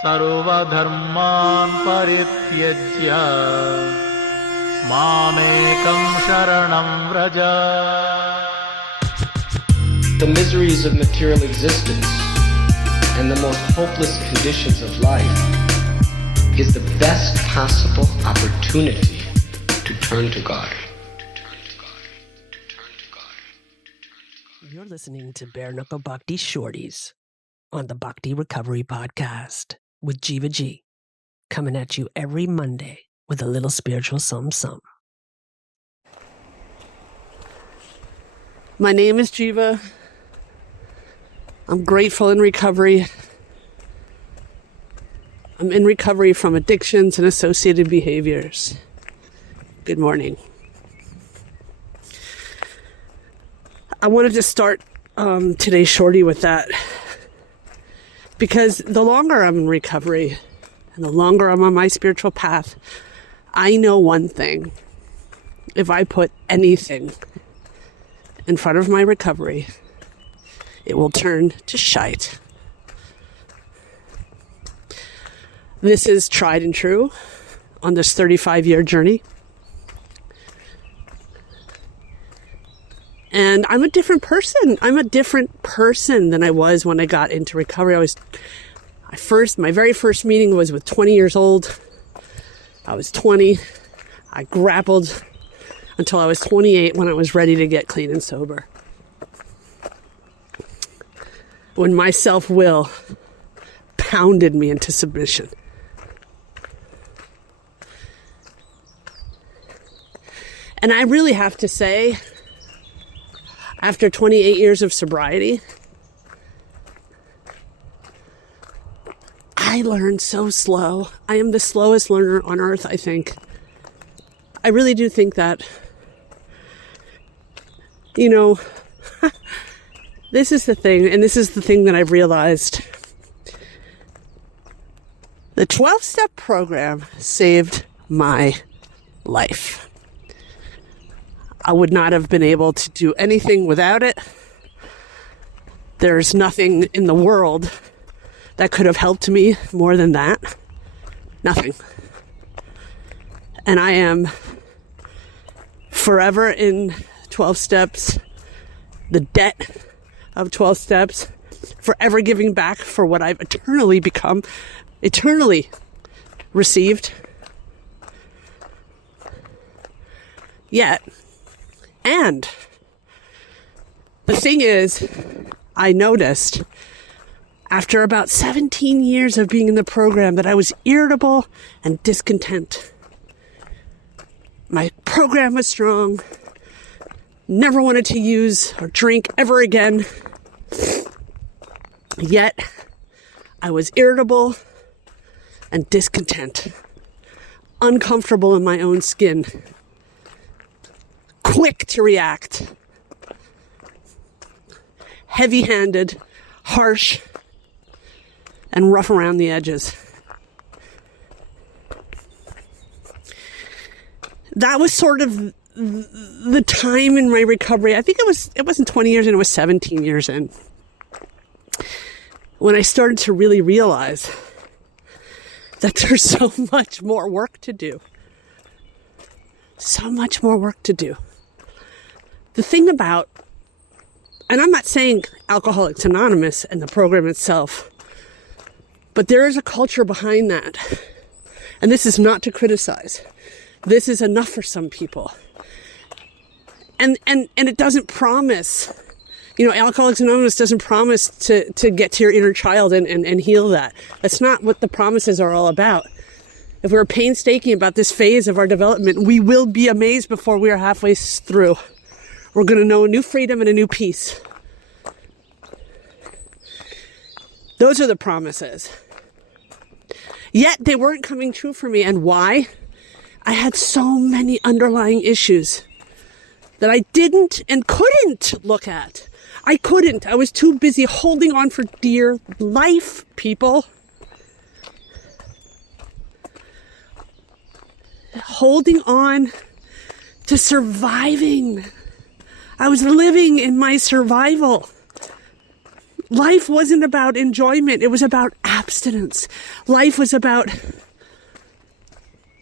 सर्वधर्मान् परित्यज्य मामेकं शरणं Vraj. The miseries of material existence and the most hopeless conditions of life is the best possible opportunity to turn to God. You're listening to Bare Knuckle Bhakti Shorties on the Bhakti Recovery Podcast with Jiva G, coming at you every Monday with a little spiritual something. My name is Jiva. I'm grateful in recovery. I'm in recovery from addictions and associated behaviors. Good morning. I wanted to start today's shorty with that because the longer I'm in recovery and the longer I'm on my spiritual path, I know one thing. If I put anything in front of my recovery, it will turn to shite. This is tried and true on this 35-year journey. And I'm a different person. I'm a different person than I was when I got into recovery. My very first meeting was with 20 years old. I was 20. I grappled until I was 28 when I was ready to get clean and sober. When my self-will pounded me into submission. And I really have to say, after 28 years of sobriety, I learned so slow. I am the slowest learner on earth, I think. I really do think that. You know, this is the thing, and this is the thing that I've realized. The 12-step program saved my life. I would not have been able to do anything without it. There's nothing in the world that could have helped me more than that. Nothing. And I am forever in 12 steps, the debt of 12 steps, forever giving back for what I've eternally become, eternally received. Yet, and the thing is, I noticed after about 17 years of being in the program that I was irritable and discontent. My program was strong, never wanted to use or drink ever again. Yet, I was irritable and discontent, uncomfortable in my own skin. Quick to react, heavy-handed, harsh, and rough around the edges. That was sort of the time in my recovery. I think it wasn't 20 years in, it was 17 years in, when I started to really realize that there's so much more work to do. So much more work to do. The thing about, and I'm not saying Alcoholics Anonymous and the program itself, but there is a culture behind that. And this is not to criticize. This is enough for some people. And it doesn't promise, Alcoholics Anonymous doesn't promise to get to your inner child and heal that. That's not what the promises are all about. If we're painstaking about this phase of our development, we will be amazed before we are halfway through. We're going to know a new freedom and a new peace. Those are the promises. Yet they weren't coming true for me. And why? I had so many underlying issues that I didn't and couldn't look at. I couldn't. I was too busy holding on for dear life, people. Holding on to surviving. I was living in my survival. Life wasn't about enjoyment. It was about abstinence. Life was about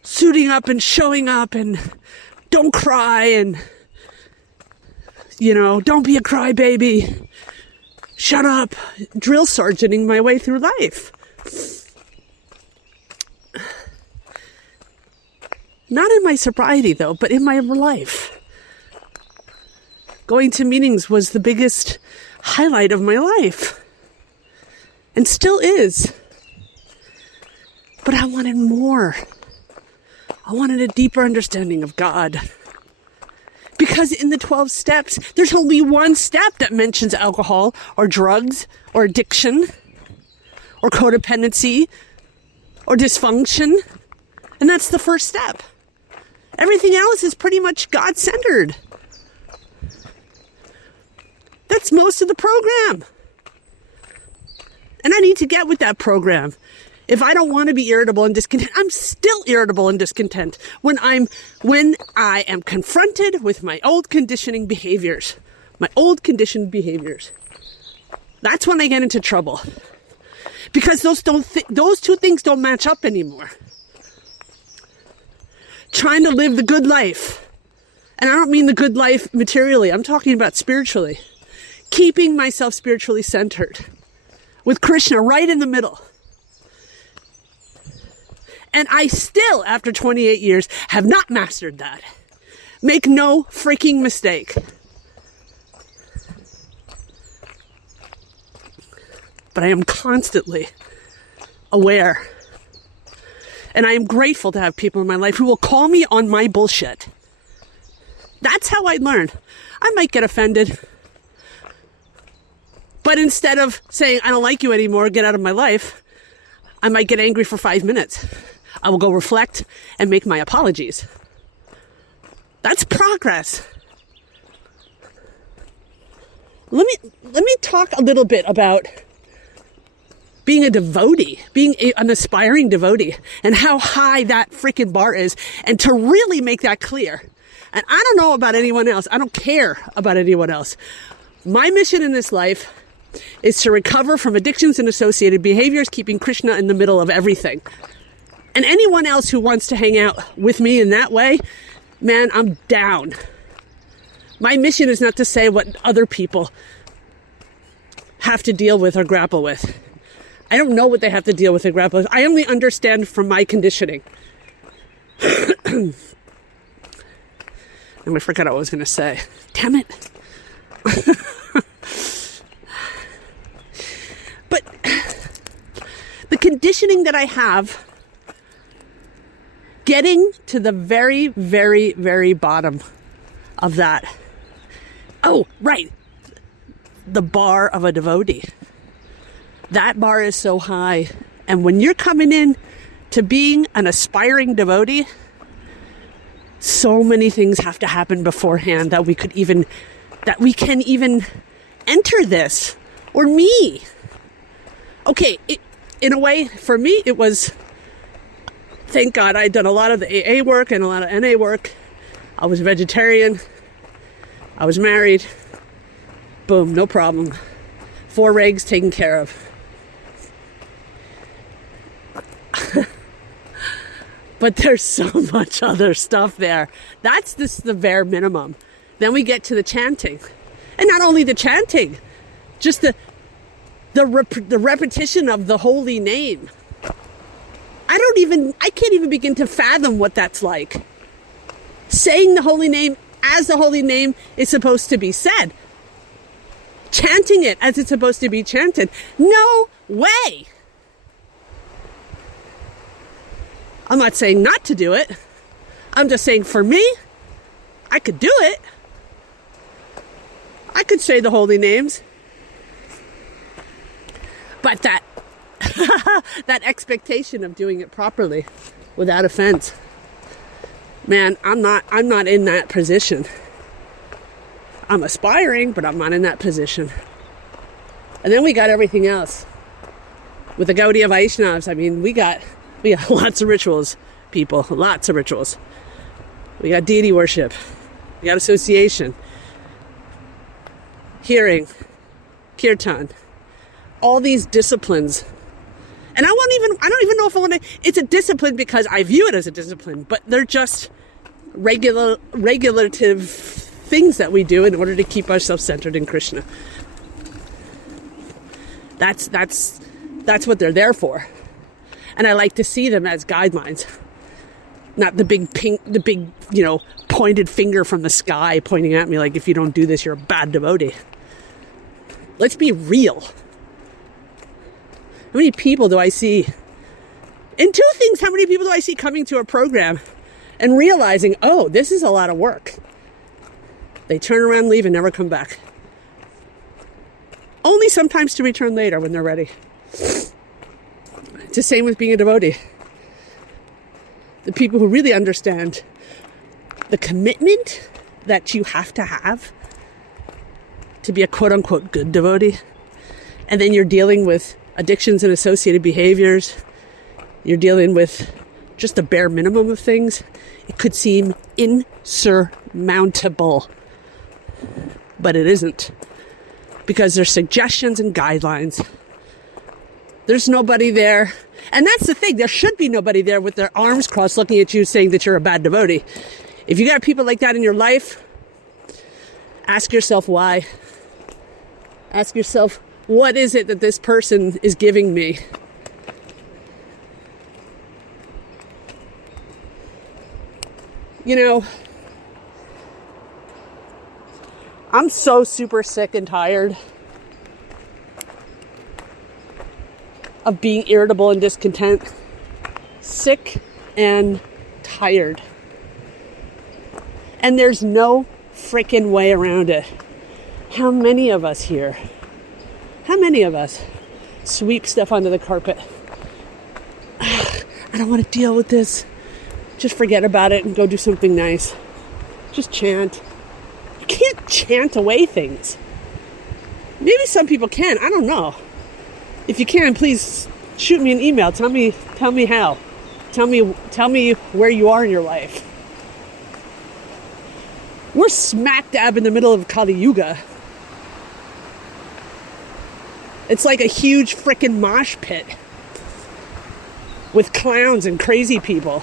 suiting up and showing up and don't cry and, don't be a crybaby. Shut up. Drill sergeanting my way through life. Not in my sobriety, though, but in my life. Going to meetings was the biggest highlight of my life. And still is. But I wanted more. I wanted a deeper understanding of God. Because in the 12 steps, there's only one step that mentions alcohol or drugs or addiction or codependency or dysfunction. And that's the first step. Everything else is pretty much God-centered. That's most of the program. And I need to get with that program. If I don't want to be irritable and discontent, I'm still irritable and discontent when I am confronted with my old conditioning behaviors. My old conditioned behaviors. That's when I get into trouble. Because those two things don't match up anymore. Trying to live the good life. And I don't mean the good life materially. I'm talking about spiritually. Keeping myself spiritually centered. With Krishna right in the middle. And I still, after 28 years, have not mastered that. Make no freaking mistake. But I am constantly aware. And I am grateful to have people in my life who will call me on my bullshit. That's how I learn. I might get offended. But instead of saying, I don't like you anymore, get out of my life, I might get angry for 5 minutes. I will go reflect and make my apologies. That's progress. Let me talk a little bit about being a devotee, being an aspiring devotee, and how high that freaking bar is, and to really make that clear. And I don't know about anyone else. I don't care about anyone else. My mission in this life is to recover from addictions and associated behaviors, keeping Krishna in the middle of everything. And anyone else who wants to hang out with me in that way, man, I'm down. My mission is not to say what other people have to deal with or grapple with. I don't know what they have to deal with or grapple with. I only understand from my conditioning. And I forgot what I was going to say. Damn it. But the conditioning that I have, getting to the very, very, very bottom of that. Oh, right. The bar of a devotee. That bar is so high. And when you're coming in to being an aspiring devotee, so many things have to happen beforehand that we can even enter this. Or me. Okay, in a way, for me, it was, thank God, I'd done a lot of the AA work and a lot of NA work. I was a vegetarian. I was married. Boom, no problem. 4 regs taken care of. But there's so much other stuff there. That's the bare minimum. Then we get to the chanting. And not only the chanting, just the repetition of the holy name. I can't even begin to fathom what that's like. Saying the holy name as the holy name is supposed to be said. Chanting it as it's supposed to be chanted. No way! I'm not saying not to do it. I'm just saying for me, I could do it. I could say the holy names. But that that expectation of doing it properly without offense. Man, I'm not in that position. I'm aspiring, but I'm not in that position. And then we got everything else. With the Gaudiya Vaishnavas, I mean, we got lots of rituals, people, lots of rituals. We got deity worship. We got association. Hearing. Kirtan. All these disciplines. And I don't even know if I want to, it's a discipline because I view it as a discipline, but they're just regulative things that we do in order to keep ourselves centered in Krishna. That's what they're there for. And I like to see them as guidelines. Not the big pointed finger from the sky pointing at me like, if you don't do this, you're a bad devotee. Let's be real. How many people do I see? And two things, how many people do I see coming to a program and realizing, oh, this is a lot of work. They turn around, leave, and never come back. Only sometimes to return later when they're ready. It's the same with being a devotee. The people who really understand the commitment that you have to be a quote-unquote good devotee, and then you're dealing with addictions and associated behaviors, you're dealing with just the bare minimum of things, it could seem insurmountable. But it isn't. Because there's suggestions and guidelines. There's nobody there. And that's the thing. There should be nobody there with their arms crossed looking at you saying that you're a bad devotee. If you got people like that in your life, ask yourself why. Ask yourself, what is it that this person is giving me? You know, I'm so super sick and tired of being irritable and discontent. Sick and tired. And there's no freaking way around it. How many of us here, sweep stuff under the carpet? I don't want to deal with this. Just forget about it and go do something nice. Just chant. You can't chant away things. Maybe some people can. I don't know. If you can, please shoot me an email. Tell me how. Tell me where you are in your life. We're smack dab in the middle of Kali Yuga. It's like a huge frickin' mosh pit with clowns and crazy people.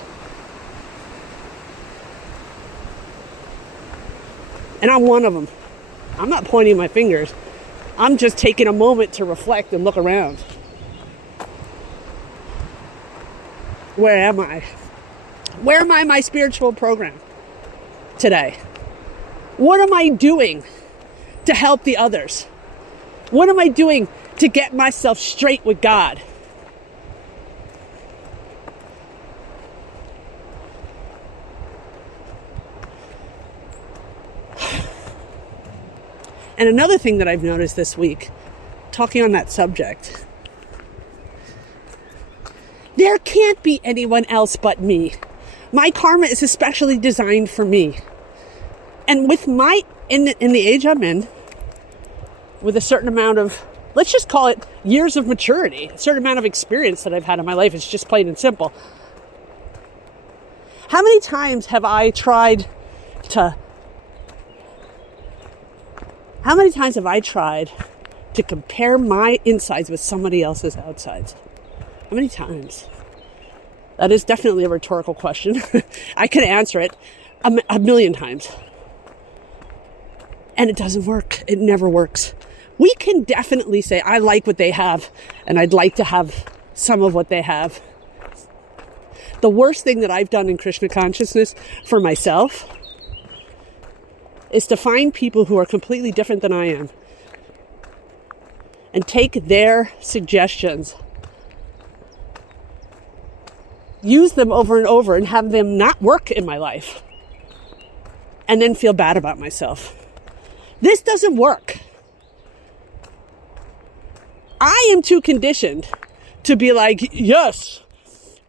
And I'm one of them. I'm not pointing my fingers. I'm just taking a moment to reflect and look around. Where am I? Where am I in my spiritual program today? What am I doing to help the others? What am I doing to get myself straight with God? And another thing that I've noticed this week, talking on that subject, there can't be anyone else but me. My karma is especially designed for me. And with in the age I'm in, with a certain amount of, let's just call it years of maturity, a certain amount of experience that I've had in my life, it's just plain and simple. How many times have I tried to compare my insides with somebody else's outsides? How many times? That is definitely a rhetorical question. I could answer it a million times. And it doesn't work. It never works. We can definitely say, I like what they have, and I'd like to have some of what they have. The worst thing that I've done in Krishna consciousness for myself is to find people who are completely different than I am and take their suggestions, use them over and over, and have them not work in my life, and then feel bad about myself. This doesn't work. I am too conditioned to be like, yes,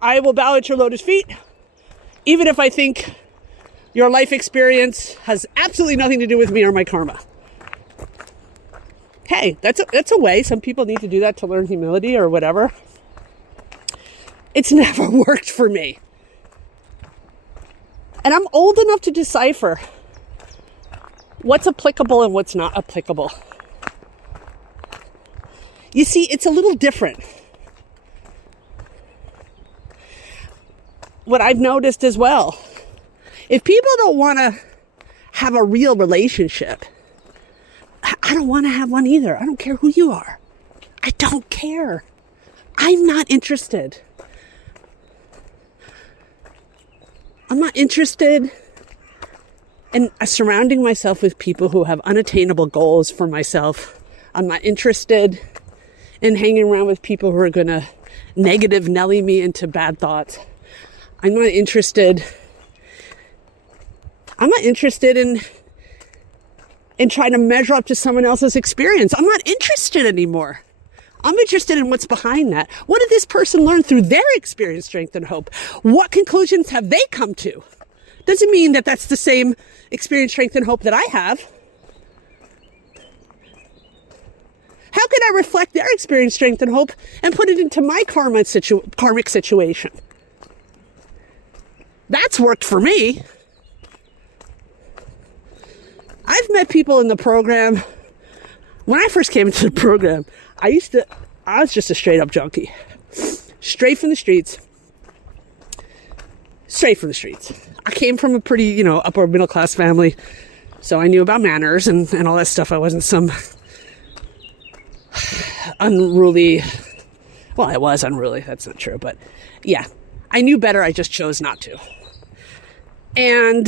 I will bow at your lotus feet, even if I think your life experience has absolutely nothing to do with me or my karma. Hey, that's a way. Some people need to do that to learn humility or whatever. It's never worked for me. And I'm old enough to decipher what's applicable and what's not applicable. You see, it's a little different what I've noticed as well, if people don't want to have a real relationship, I don't want to have one either. I don't care who you are. I don't care. I'm not interested. I'm not interested in surrounding myself with people who have unattainable goals for myself. I'm not interested in hanging around with people who are going to negative Nelly me into bad thoughts. I'm not interested in trying to measure up to someone else's experience. I'm not interested anymore. I'm interested in what's behind that. What did this person learn through their experience, strength, and hope? What conclusions have they come to? Doesn't mean that that's the same experience, strength, and hope that I have. How can I reflect their experience, strength, and hope and put it into my karmic situation? That's worked for me. I've met people in the program. When I first came into the program, I was just a straight up junkie. Straight from the streets. I came from a pretty, upper middle class family. So I knew about manners and all that stuff. I wasn't some unruly. Well, I was unruly. That's not true. But yeah, I knew better. I just chose not to. And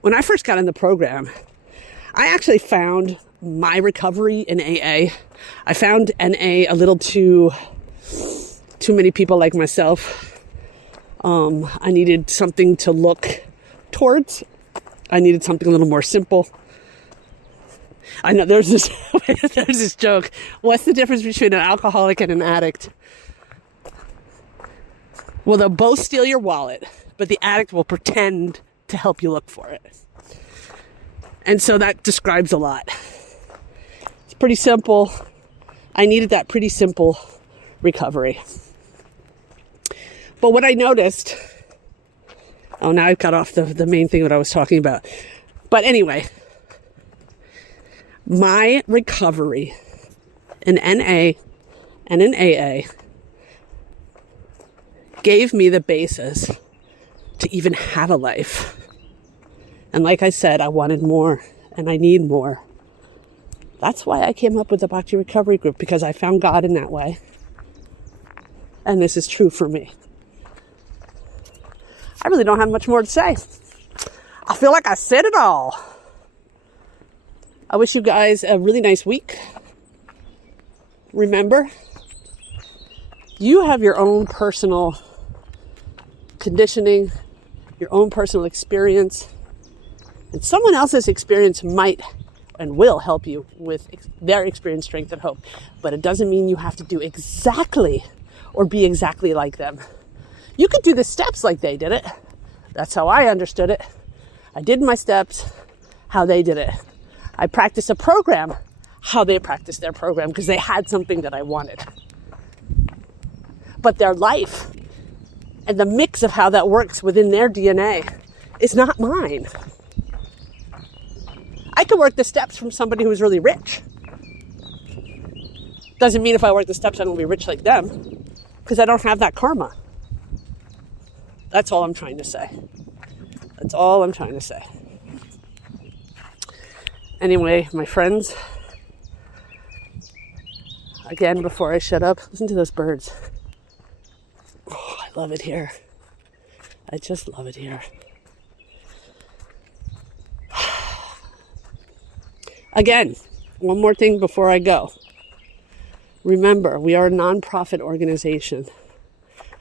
when I first got in the program, I actually found my recovery in AA. I found NA a little too many people like myself. I needed something to look towards. I needed something a little more simple. I know there's this joke. What's the difference between an alcoholic and an addict? Well, they'll both steal your wallet, but the addict will pretend to help you look for it. And so that describes a lot. It's pretty simple. I needed that pretty simple recovery. But what I noticed, now I've cut off the main thing that I was talking about. But anyway, my recovery in NA and in AA gave me the basis to even have a life. And like I said, I wanted more and I need more. That's why I came up with the Bhakti Recovery Group, because I found God in that way. And this is true for me. I really don't have much more to say. I feel like I said it all. I wish you guys a really nice week. Remember, you have your own personal conditioning, your own personal experience, and someone else's experience might and will help you with their experience, strength, and hope. But it doesn't mean you have to do exactly or be exactly like them. You could do the steps like they did it. That's how I understood it. I did my steps how they did it. I practiced a program how they practiced their program because they had something that I wanted. But their life and the mix of how that works within their DNA is not mine. I could work the steps from somebody who's really rich. Doesn't mean if I work the steps, I'm going to be rich like them, because I don't have that karma. That's all I'm trying to say. That's all I'm trying to say. Anyway, my friends, again, before I shut up, listen to those birds. Oh, I love it here. I just love it here. Again, one more thing before I go. Remember, we are a nonprofit organization,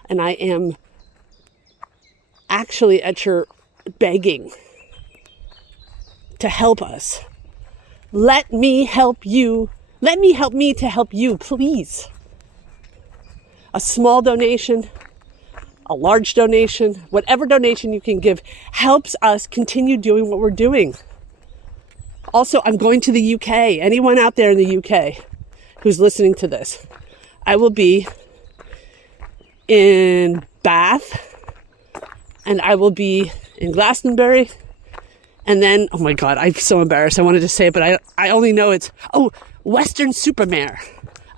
and I am actually at your begging to help us. Let me help you. Let me help me to help you, please. A small donation, a large donation, whatever donation you can give helps us continue doing what we're doing. Also, I'm going to the UK. Anyone out there in the UK who's listening to this, I will be in Bath, and I will be in Glastonbury, and then, oh my God, I'm so embarrassed. I wanted to say it, but I only know it's, Western Supermare.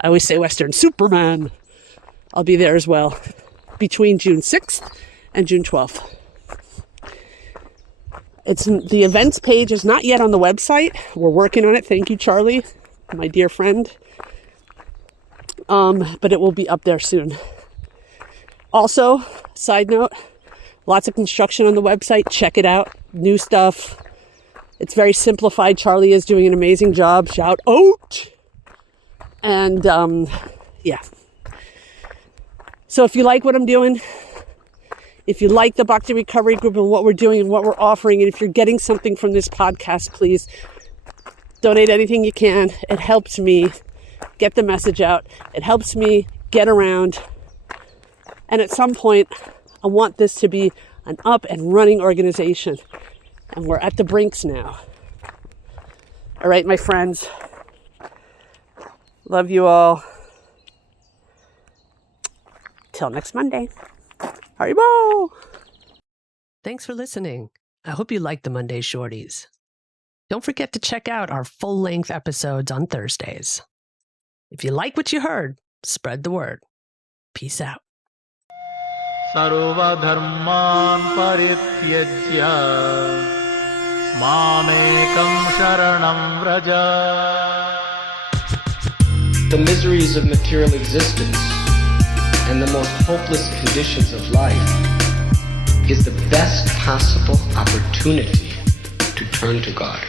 I always say Western Superman. I'll be there as well between June 6th and June 12th. The events page is not yet on the website. We're working on it. Thank you, Charlie, my dear friend. But it will be up there soon. Also, side note, lots of construction on the website. Check it out. New stuff. It's very simplified. Charlie is doing an amazing job. Shout out. And yeah. So if you like what I'm doing, if you like the Bhakti Recovery Group and what we're doing and what we're offering, and if you're getting something from this podcast, please donate anything you can. It helps me get the message out. It helps me get around. And at some point, I want this to be an up and running organization. And we're at the brinks now. All right, my friends. Love you all. Till next Monday. Haribo! Thanks for listening. I hope you liked the Monday Shorties. Don't forget to check out our full-length episodes on Thursdays. If you like what you heard, spread the word. Peace out. सर्वधर्मान् परित्यज्य मामेकं शरणं Vraj. The miseries of material existence and the most hopeless conditions of life is the best possible opportunity to turn to God.